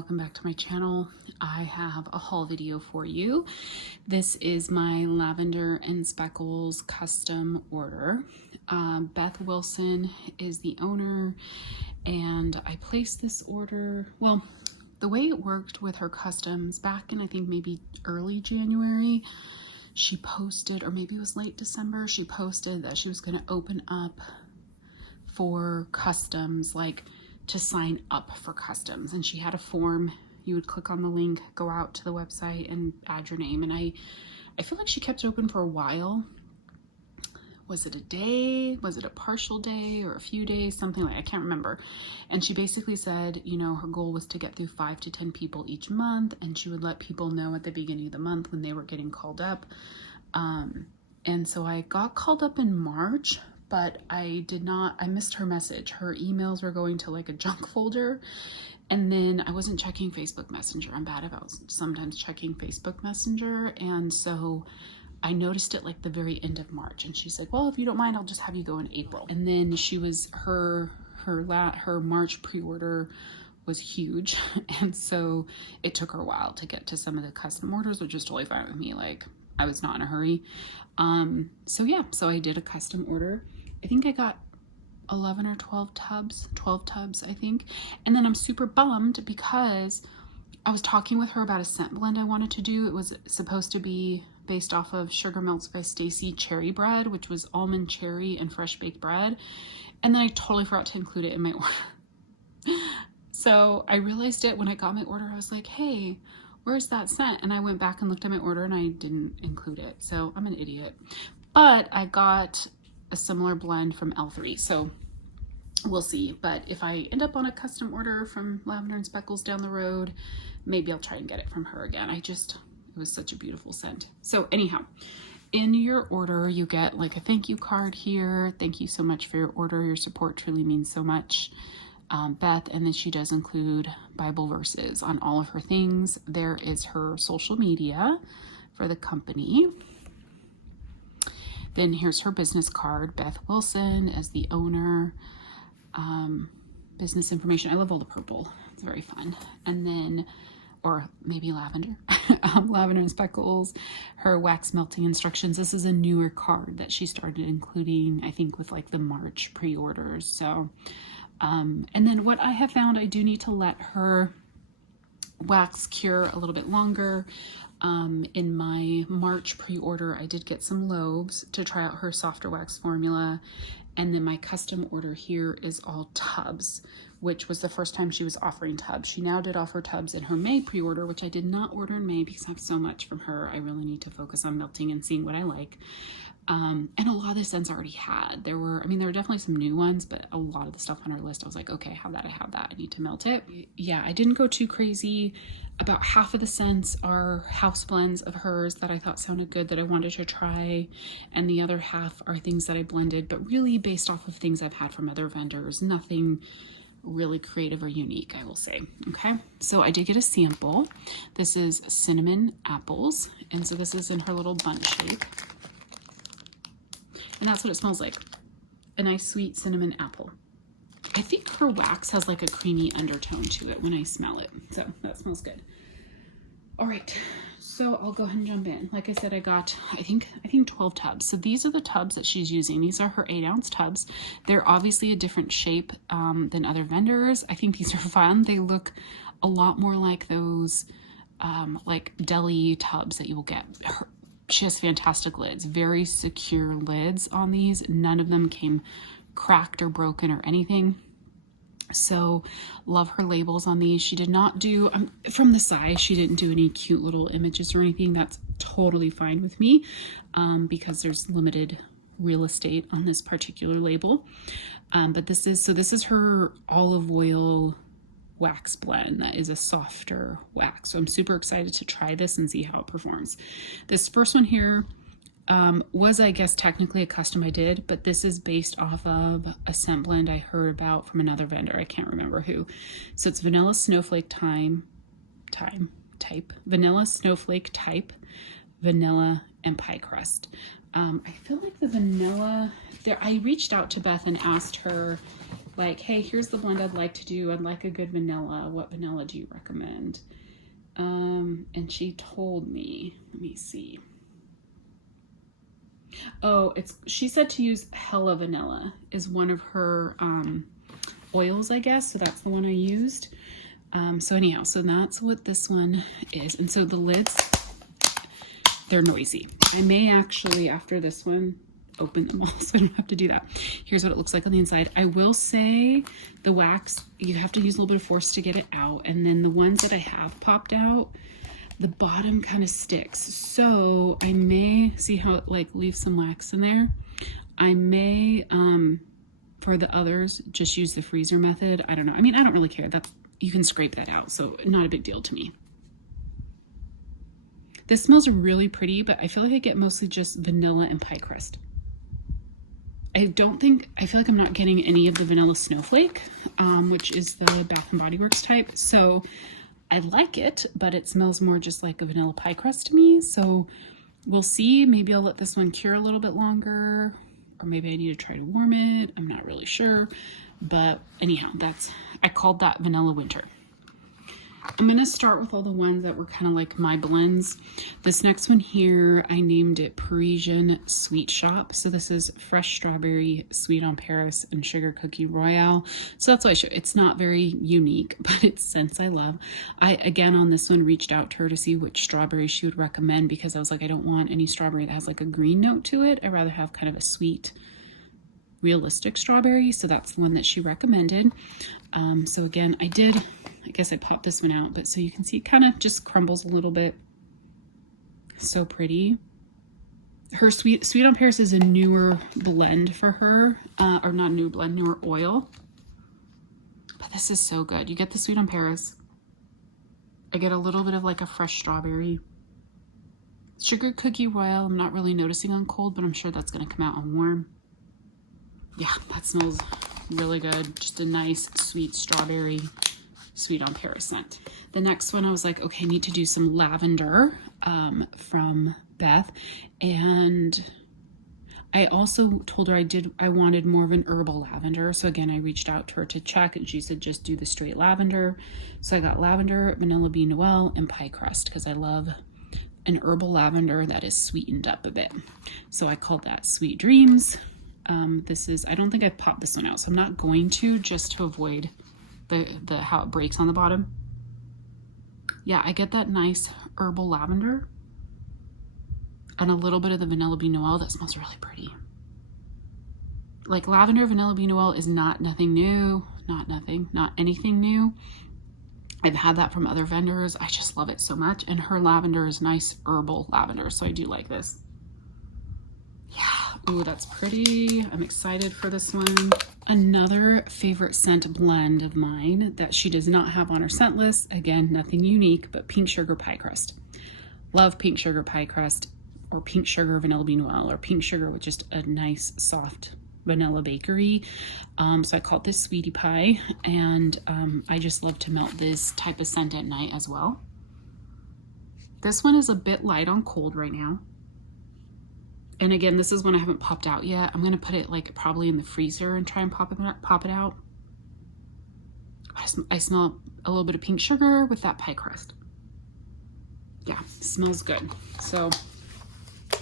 welcome back to my channel. I have a haul video for you. This is my Lavender and Speckles custom order. Beth Wilson is the owner, and I placed this order, well, the way it worked with her customs back in I think maybe early January, she posted, or maybe it was late December, she posted that she was going to open up for customs, like to sign up for customs, and she had a form. You would click on the link, go out to the website and add your name. And I feel like she kept it open for a while. Was it a day? Was it a partial day or a few days? Something like, I can't remember. And she basically said, you know, her goal was to get through 5 to 10 people each month, and she would let people know at the beginning of the month when they were getting called up. And so I got called up in March, but I missed her message. Her emails were going to like a junk folder, and then I wasn't checking Facebook Messenger. I'm bad about sometimes checking Facebook Messenger, and so I noticed it like the very end of March, and she's like, well, if you don't mind, I'll just have you go in April. And then she was, her March pre-order was huge, and so it took her a while to get to some of the custom orders, which is totally fine with me. Like, I was not in a hurry. So yeah, so I did a custom order. I think I got 11 or 12 tubs, I think. And then I'm super bummed because I was talking with her about a scent blend I wanted to do. It was supposed to be based off of Sugar Melts by Stacy cherry bread, which was almond cherry and fresh baked bread. And then I totally forgot to include it in my order. So I realized it when I got my order. I was like, hey, where's that scent? And I went back and looked at my order and I didn't include it. So I'm an idiot. But I got a similar blend from L3, so we'll see. But if I end up on a custom order from Lavender and Speckles down the road, maybe I'll try and get it from her again. It was such a beautiful scent. So anyhow, in your order, you get like a thank you card here. Thank you so much for your order. Your support truly means so much, Beth. And then she does include Bible verses on all of her things. There is her social media for the company. Then here's her business card. Beth Wilson as the owner. Business information. I love all the purple. It's very fun. And then, or maybe lavender. Lavender and Speckles. Her wax melting instructions. This is a newer card that she started including, I think, with like the March pre-orders. So, and then what I have found, I do need to let her wax cure a little bit longer. In my March pre-order, I did get some loaves to try out her softer wax formula. And then my custom order here is all tubs, which was the first time she was offering tubs. She now did offer tubs in her May pre-order, which I did not order in May because I have so much from her. I really need to focus on melting and seeing what I like. And a lot of the scents I already had. There were definitely some new ones, but a lot of the stuff on her list, I was like, okay, I have that. I need to melt it. Yeah, I didn't go too crazy. About half of the scents are house blends of hers that I thought sounded good that I wanted to try. And the other half are things that I blended, but really based off of things I've had from other vendors. Nothing really creative or unique, I will say. Okay, so I did get a sample. This is cinnamon apples. And so this is in her little bunch shape. And that's what it smells like. A nice sweet cinnamon apple. I think her wax has like a creamy undertone to it when I smell it. So that smells good. All right, so I'll go ahead and jump in. Like I said, I got, I think 12 tubs. So these are the tubs that she's using. These are her 8-ounce tubs. They're obviously a different shape than other vendors. I think these are fun. They look a lot more like those like deli tubs that you will get. She has fantastic lids, very secure lids on these. None of them came cracked or broken or anything. So love her labels on these. She did not do, from the side, she didn't do any cute little images or anything. That's totally fine with me because there's limited real estate on this particular label. But this is her olive oil wax blend that is a softer wax. So I'm super excited to try this and see how it performs. This first one here was, I guess, technically a custom I did, but this is based off of a scent blend I heard about from another vendor. I can't remember who. So it's vanilla snowflake type, vanilla snowflake type, vanilla and pie crust. I feel like the vanilla there, I reached out to Beth and asked her like, hey, here's the blend I'd like to do. I'd like a good vanilla. What vanilla do you recommend? And she told me, let me see. Oh, she said to use Hella Vanilla is one of her oils, I guess. So that's the one I used. So anyhow, so that's what this one is. And so the lids, they're noisy. I may actually, after this one, open them all so I don't have to do that. Here's what it looks like on the inside. I will say the wax, you have to use a little bit of force to get it out. And then the ones that I have popped out, the bottom kind of sticks. So I may, see how it like leaves some wax in there? I may, for the others, just use the freezer method. I don't know. I mean, I don't really care. You can scrape that out. So not a big deal to me. This smells really pretty, but I feel like I get mostly just vanilla and pie crust. I feel like I'm not getting any of the vanilla snowflake, which is the Bath & Body Works type. So I like it, but it smells more just like a vanilla pie crust to me. So we'll see. Maybe I'll let this one cure a little bit longer, or maybe I need to try to warm it. I'm not really sure. But anyhow, I called that Vanilla Winter. I'm going to start with all the ones that were kind of like my blends. This next one here, I named it Parisian Sweet Shop. So this is fresh strawberry, sweet on Paris, and sugar cookie royale. So that's why it's not very unique, but it's scents I love. I, again, on this one, reached out to her to see which strawberry she would recommend, because I was like, I don't want any strawberry that has like a green note to it. I'd rather have kind of a sweet, realistic strawberry. So that's the one that she recommended. So again, I guess I popped this one out, but so you can see it kind of just crumbles a little bit. So pretty. Her Sweet on Paris is a newer blend for her, or not new blend, newer oil. But this is so good. You get the Sweet on Paris. I get a little bit of like a fresh strawberry. Sugar cookie royale, I'm not really noticing on cold, but I'm sure that's going to come out on warm. Yeah, that smells really good. Just a nice sweet strawberry, Sweet on Paris scent. The next one, I was like, okay, I need to do some lavender from Beth. And I also told her I wanted more of an herbal lavender. So again, I reached out to her to check, and she said, just do the straight lavender. So I got lavender, vanilla bean noel, and pie crust, because I love an herbal lavender that is sweetened up a bit. So I called that Sweet Dreams. I don't think I've popped this one out, so I'm not going to, just to avoid the how it breaks on the bottom. Yeah, I get that nice herbal lavender and a little bit of the vanilla bean noel. That smells really pretty. Like lavender, vanilla bean noel is not anything new. I've had that from other vendors. I just love it so much. And her lavender is nice herbal lavender, so I do like this. Yeah, ooh, that's pretty. I'm excited for this one. Another favorite scent blend of mine that she does not have on her scent list. Again, nothing unique, but Pink Sugar Pie Crust. Love Pink Sugar Pie Crust, or Pink Sugar Vanilla Bean Noel, or Pink Sugar with just a nice soft vanilla bakery. So I called this Sweetie Pie, and I just love to melt this type of scent at night as well. This one is a bit light on cold right now. And again, this is one I haven't popped out yet. I'm going to put it like probably in the freezer and try and pop it out. I smell a little bit of pink sugar with that pie crust. Yeah, smells good. So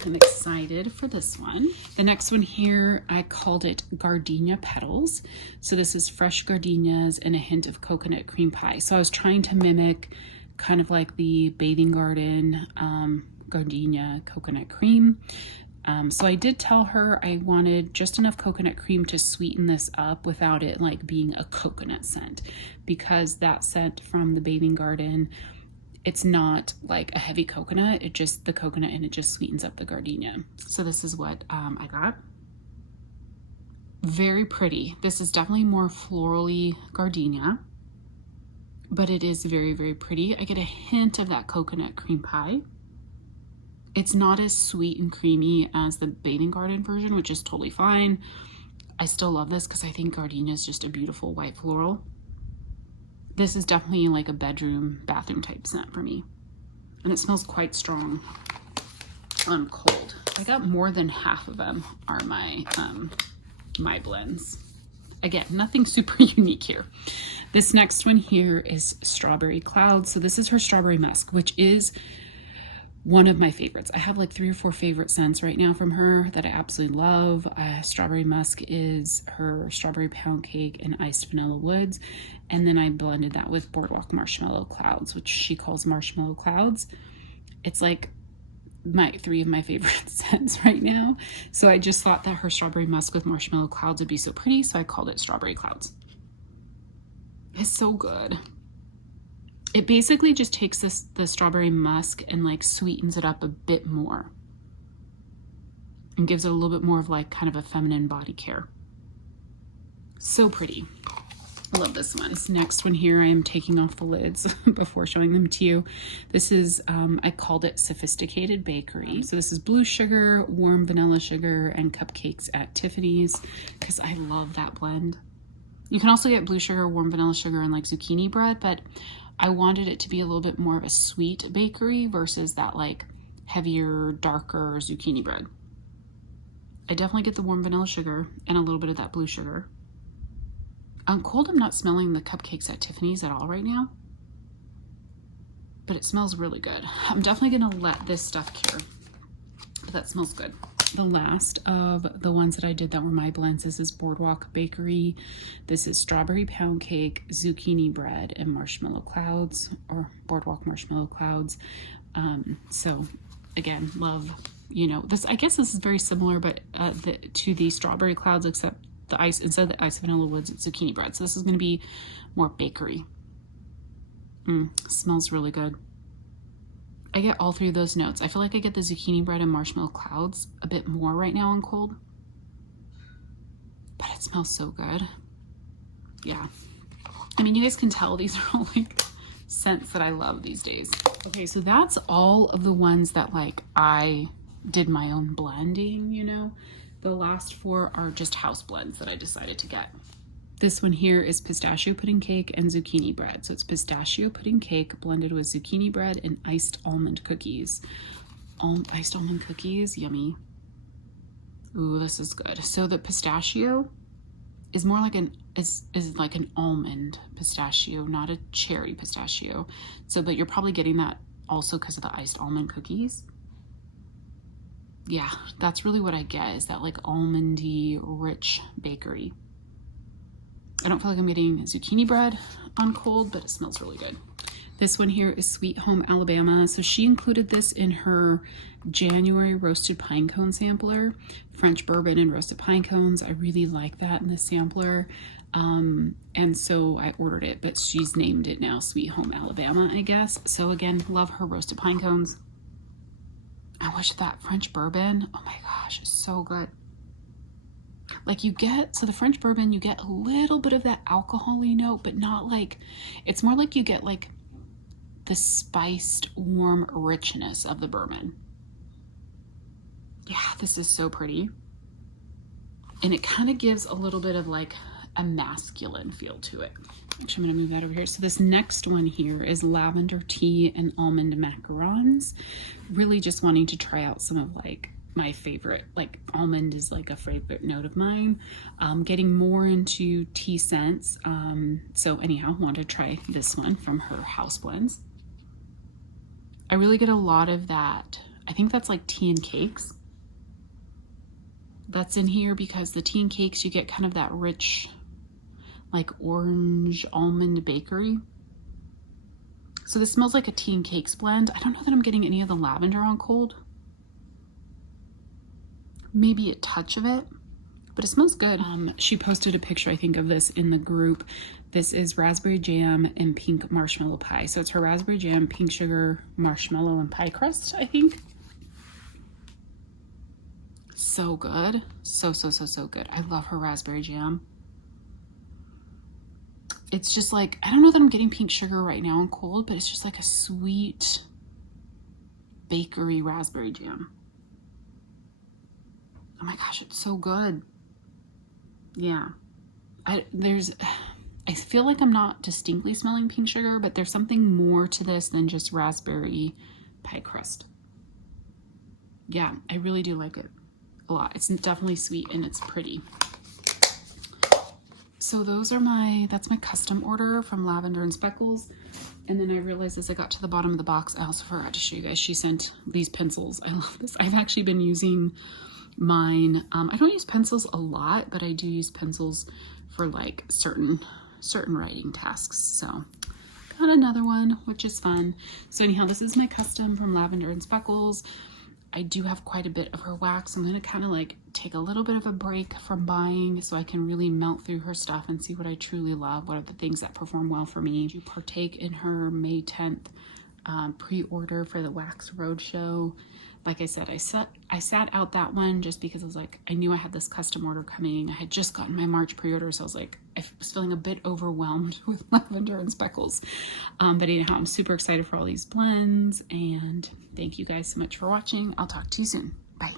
I'm excited for this one. The next one here, I called it Gardenia Petals. So this is fresh gardenias and a hint of coconut cream pie. So I was trying to mimic kind of like the Bathing Garden gardenia coconut cream. So I did tell her I wanted just enough coconut cream to sweeten this up without it like being a coconut scent, because that scent from the Bathing Garden, it's not like a heavy coconut, the coconut, and it just sweetens up the gardenia. So this is what I got. Very pretty. This is definitely more florally gardenia, but it is very, very pretty. I get a hint of that coconut cream pie. It's not as sweet and creamy as the Bathing Garden version, which is totally fine. I still love this because I think gardenia is just a beautiful white floral. This is definitely like a bedroom, bathroom type scent for me. And it smells quite strong on cold. I got more than half of them are my, my blends. Again, nothing super unique here. This next one here is Strawberry Clouds. So this is her Strawberry Musk, which is one of my favorites. I have like 3 or 4 favorite scents right now from her that I absolutely love. Strawberry Musk is her Strawberry Pound Cake and Iced Vanilla Woods. And then I blended that with Boardwalk Marshmallow Clouds, which she calls Marshmallow Clouds. It's like 3 of my favorite scents right now. So I just thought that her Strawberry Musk with Marshmallow Clouds would be so pretty, so I called it Strawberry Clouds. It's so good. It basically just takes the strawberry musk and like sweetens it up a bit more and gives it a little bit more of like kind of a feminine body care. So pretty. I love this one. This next one here, I am taking off the lids before showing them to you. This is, I called it Sophisticated Bakery. So this is blue sugar, warm vanilla sugar, and cupcakes at Tiffany's, because I love that blend. You can also get blue sugar, warm vanilla sugar, and like zucchini bread, but I wanted it to be a little bit more of a sweet bakery versus that like heavier, darker zucchini bread. I definitely get the warm vanilla sugar and a little bit of that blue sugar. I'm cold, I'm not smelling the cupcakes at Tiffany's at all right now, but it smells really good. I'm definitely gonna let this stuff cure, but that smells good. The last of the ones that I did that were my blends, this is Boardwalk Bakery. This is Strawberry Pound Cake, Zucchini Bread, and Marshmallow Clouds, or Boardwalk Marshmallow Clouds. So again, love, you know, this, I guess this is very similar, but to the Strawberry Clouds, except the ice, instead of the Ice Vanilla Woods, it's zucchini bread. So this is going to be more bakery. Smells really good. I get all 3 of those notes. I feel like I get the zucchini bread and marshmallow clouds a bit more right now on cold, but it smells so good. Yeah. I mean, you guys can tell these are all like scents that I love these days. Okay, so that's all of the ones that like I did my own blending, you know. The last 4 are just house blends that I decided to get. This one here is pistachio pudding cake and zucchini bread. So it's pistachio pudding cake blended with zucchini bread and iced almond cookies. Iced almond cookies, yummy. Ooh, this is good. So the pistachio is more like is like an almond pistachio, not a cherry pistachio. So, but you're probably getting that also because of the iced almond cookies. Yeah, that's really what I get, is that like almondy, rich bakery. I don't feel like I'm getting zucchini bread on cold, but it smells really good. This one here is Sweet Home Alabama. So she included this in her January roasted pine cone sampler, French bourbon and roasted pine cones. I really like that in the sampler. And so I ordered it, but she's named it now Sweet Home Alabama, I guess. So again, love her roasted pine cones. I wish that French bourbon, oh my gosh, it's so good. Like you get, so the French bourbon, you get a little bit of that alcohol-y note, but not like, it's more like you get like the spiced, warm richness of the bourbon. Yeah, this is so pretty. And it kind of gives a little bit of like a masculine feel to it. Actually, I'm gonna move that over here. So this next one here is Lavender Tea and Almond Macarons. Really just wanting to try out some of like my favorite, like almond is like a favorite note of mine. Getting more into tea scents. So anyhow, wanted to try this one from her house blends. I really get a lot of that. I think that's like tea and cakes. That's in here because the tea and cakes, you get kind of that rich, like orange almond bakery. So this smells like a tea and cakes blend. I don't know that I'm getting any of the lavender on cold. Maybe a touch of it, but it smells good. She posted a picture, I think, of this in the group. This is raspberry jam and pink marshmallow pie. So it's her raspberry jam, pink sugar, marshmallow, and pie crust, I think. So good. So good. I love her raspberry jam. It's just like, I don't know that I'm getting pink sugar right now on cold, but it's just like a sweet bakery raspberry jam. Oh my gosh, it's so good. Yeah. I feel like I'm not distinctly smelling pink sugar, but there's something more to this than just raspberry pie crust. Yeah, I really do like it a lot. It's definitely sweet and it's pretty. So those are that's my custom order from Lavender and Speckles. And then I realized as I got to the bottom of the box, I also forgot to show you guys, she sent these pencils. I love this. I've actually been using mine. I don't use pencils a lot, but I do use pencils for like certain writing tasks. So got another one, which is fun. So anyhow, this is my custom from Lavender and Speckles. I do have quite a bit of her wax. I'm gonna kind of like take a little bit of a break from buying so I can really melt through her stuff and see what I truly love. What are the things that perform well for me? To partake in her May 10th pre-order for the Wax Roadshow. Like I said, I sat out that one just because I was like, I knew I had this custom order coming. I had just gotten my March pre-order, so I was like, I was feeling a bit overwhelmed with Lavender and Speckles. But anyhow, I'm super excited for all these blends, and thank you guys so much for watching. I'll talk to you soon. Bye.